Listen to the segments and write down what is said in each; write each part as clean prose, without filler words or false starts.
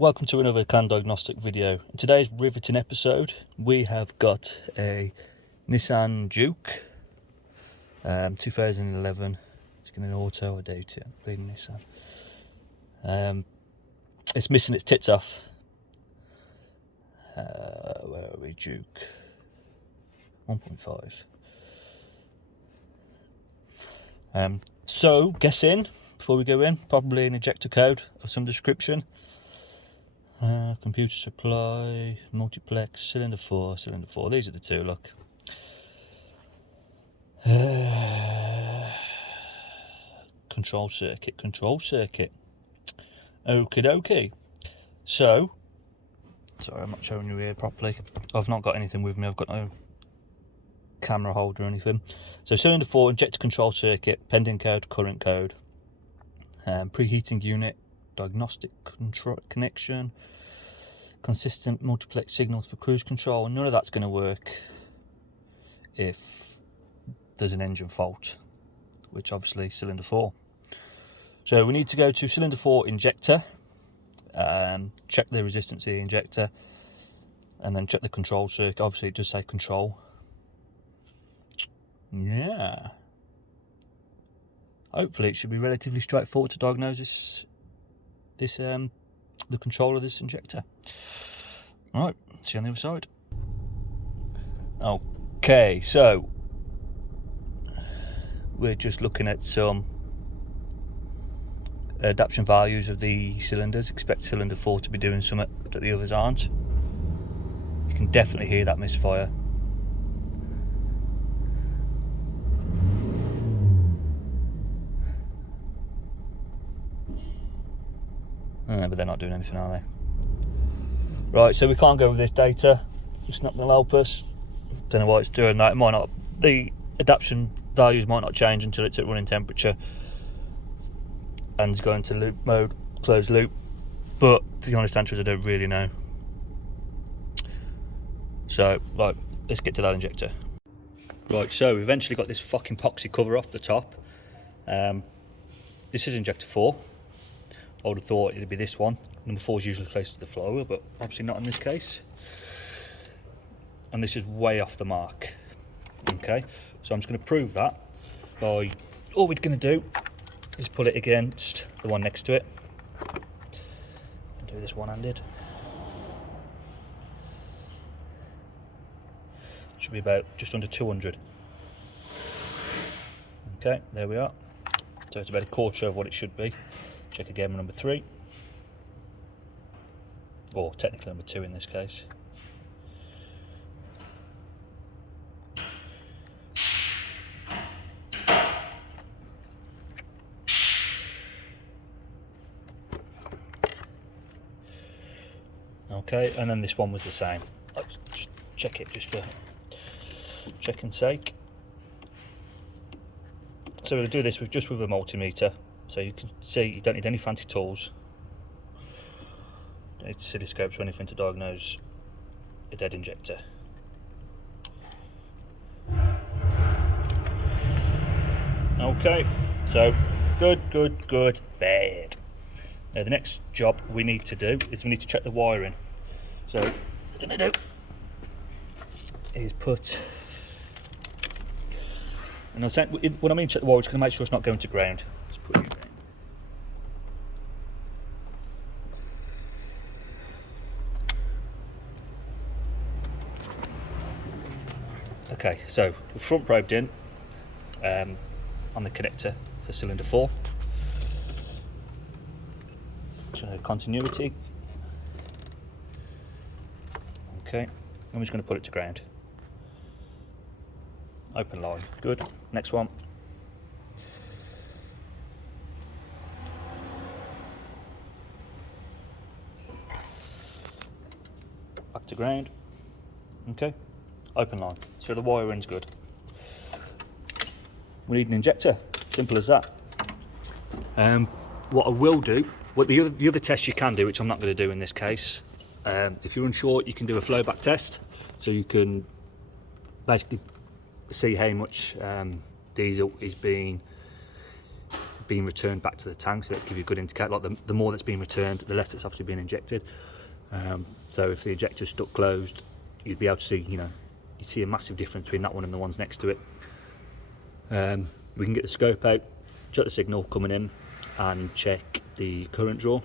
welcome to another CAN diagnostic video. In today's riveting episode, we have got a Nissan Juke, 2011. It's got an auto, I doubt it, bleeding Nissan. It's missing its tits off. Where are we, Juke? 1.5. So, guess in, before we go in, probably an injector code of some description. Computer supply, multiplex, cylinder 4. These are the two, look. Control circuit. Okie dokie. So, sorry, I'm not showing you here properly. I've not got anything with me. I've got no camera holder or anything. So, cylinder 4, injector control circuit, pending code, current code, preheating unit, diagnostic control connection, consistent multiplex signals for cruise control. None of that's going to work if there's an engine fault, which obviously cylinder 4. So we need to go to cylinder 4 injector, check the resistance of the injector, and then check the control circuit. Obviously it does say control. Yeah, hopefully it should be relatively straightforward to diagnose the control of this injector. Right, see you on the other side. Okay, so we're just looking at some adaptation values of the cylinders. Expect cylinder 4 to be doing something that the others aren't. You can definitely hear that misfire. But they're not doing anything, are they? Right, so we can't go with this data. It's not going to help us. Don't know why it's doing that. It might not. The adaptation values might not change until it's at running temperature and it's going to loop mode, closed loop. But the honest answer is I don't really know. So, right, let's get to that injector. Right, so we eventually got this fucking epoxy cover off the top. This is injector 4. I would have thought it'd be this one. Number 4 is usually close to the flow, but obviously not in this case. And this is way off the mark. Okay, so I'm just going to prove that by all we're going to do is put it against the one next to it. Do this one-handed. Should be about just under 200. Okay, there we are. So it's about a quarter of what it should be. Check again with number 3, or technically number 2 in this case. Okay, and then this one was the same. Let's just check it just for checking's sake. So we'll do this just with a multimeter. So you can see you don't need any fancy tools. Don't need oscilloscopes or anything to diagnose a dead injector. Okay, so good, bad. Now the next job we need to do is we need to check the wiring. So what we're going to do is put, and I'll say, when I mean check the wiring, we're going to make sure it's not going to ground. Let's put it in. Okay, so the front probed in on the connector for cylinder 4. So continuity. Okay, I'm just going to put it to ground. Open line, good. Next one. Back to ground. Okay. Open line, so the wiring's good. We need an injector, simple as that. What I will do, the other test you can do, which I'm not going to do in this case, if you're unsure, you can do a flowback test, so you can basically see how much diesel is being being returned back to the tank, so that give you a good indicator. Like the more that's being returned, the less it's obviously being injected. So if the injector's stuck closed, you'd be able to see, you know, you see a massive difference between that one and the ones next to it. We can get the scope out, check the signal coming in, and check the current draw.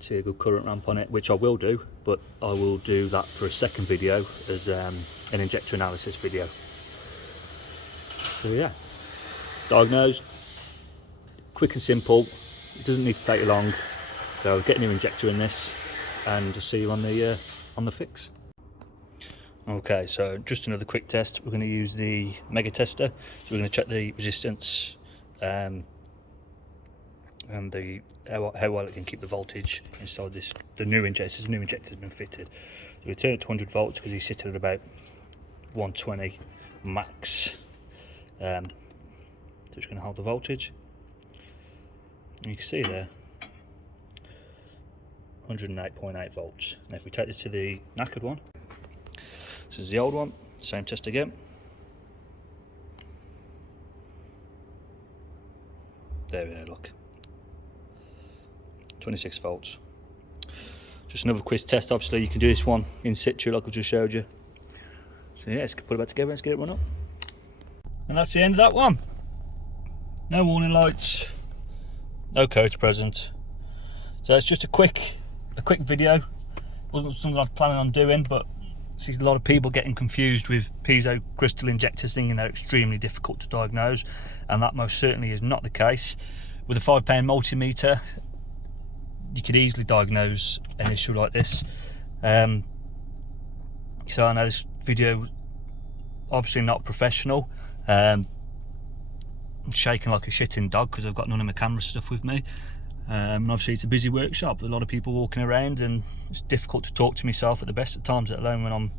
See a good current ramp on it, which I will do, but I will do that for a second video as an injector analysis video. So yeah, diagnosed, quick and simple. It doesn't need to take you long. So get a new injector in this, and just see you on the fix. Okay, so just another quick test. We're going to use the mega tester. So we're going to check the resistance and how well it can keep the voltage inside this. The new injector has been fitted. So we turn it to 100 volts because he's sitting at about 120 max. So just going to hold the voltage. And you can see there, 108.8 volts. Now if we take this to the knackered one, this is the old one, same test again. There we go, look. 26 volts. Just another quiz test. Obviously you can do this one in situ like I just showed you. So yeah, let's put it back together, let's get it run up. And that's the end of that one. No warning lights, no codes present. So it's just a quick video. Wasn't something I was planning on doing, but I see a lot of people getting confused with piezo crystal injectors, thinking they're extremely difficult to diagnose, and that most certainly is not the case. With a £5 multimeter, you could easily diagnose an issue like this. So I know this video obviously not professional. I'm shaking like a shitting dog because I've got none of my camera stuff with me. And obviously it's a busy workshop with a lot of people walking around, and it's difficult to talk to myself at the best of times, let alone when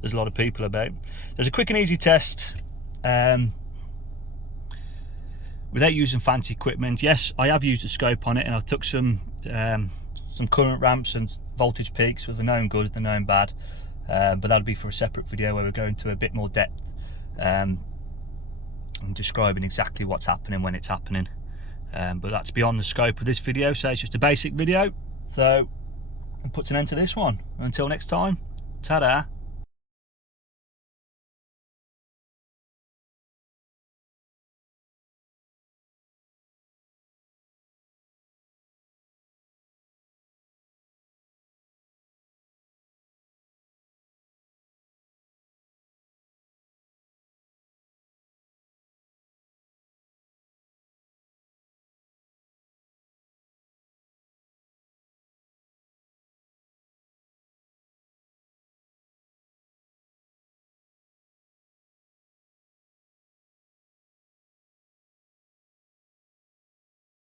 there's a lot of people about. There's a quick and easy test without using fancy equipment. Yes, I have used a scope on it, and I took some current ramps and voltage peaks with the known good, the known bad, but that'll be for a separate video where we go into a bit more depth and describing exactly what's happening when it's happening. But that's beyond the scope of this video, so it's just a basic video. So it puts an end to this one. Until next time, ta-da.